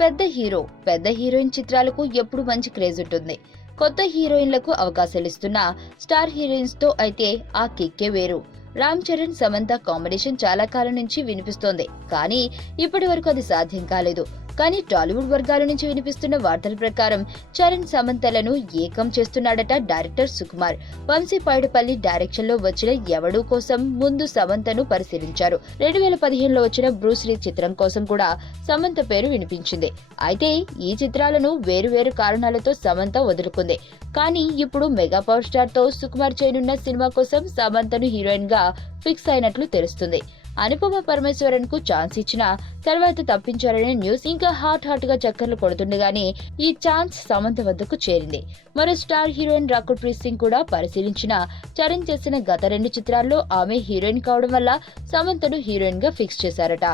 పెద్ద హీరోయిన్ చిత్రాలకు ఎప్పుడు మంచి క్రేజ్ ఉంటుంది. కొత్త హీరోయిన్లకు అవకాశాలు ఇస్తున్న స్టార్ హీరోయిన్స్ తో అయితే ఆ కిక్కే వేరు. రామ్ చరణ్, సమంత కాంబినేషన్ చాలా కాలం నుంచి వినిపిస్తోంది. కానీ ఇప్పటి వరకు అది సాధ్యం కాలేదు. కానీ టాలీవుడ్ వర్గాల నుంచి వినిపిస్తున్న వార్తల ప్రకారం చరణ్, సమంతలను ఏకం చేస్తున్నాడట డైరెక్టర్ సుకుమార్. వంశీ పైడిపల్లి డైరెక్షన్ లో వచ్చిన ఎవడు కోసం ముందు సమంతను పరిశీలించారు. 2015లో వచ్చిన బ్రూస్ లీ చిత్రం కోసం కూడా సమంత పేరు వినిపించింది. అయితే ఈ చిత్రాలను వేరు కారణాలతో సమంత వదులుకుంది. కానీ ఇప్పుడు మెగా పవర్ స్టార్ తో సుకుమార్ చేయనున్న సినిమా కోసం సమంతను హీరోయిన్ గా ఫిక్స్ అయినట్లు తెలుస్తుంది. అనుపమ పరమేశ్వరన్ కు ఛాన్స్ ఇచ్చిన తర్వాత తప్పించారనే న్యూస్ ఇంకా హాట్ గా చక్కర్లు కొడుతుండగానే ఈ ఛాన్స్ సమంత వద్దకు చేరింది. మరో స్టార్ హీరోయిన్ రకుల్ ప్రీత్ సింగ్ కూడా పరిశీలించిన చరణ్ చేసిన గత 2 చిత్రాల్లో ఆమె హీరోయిన్ కావడం వల్ల సమంతను హీరోయిన్ గా ఫిక్స్ చేశారట.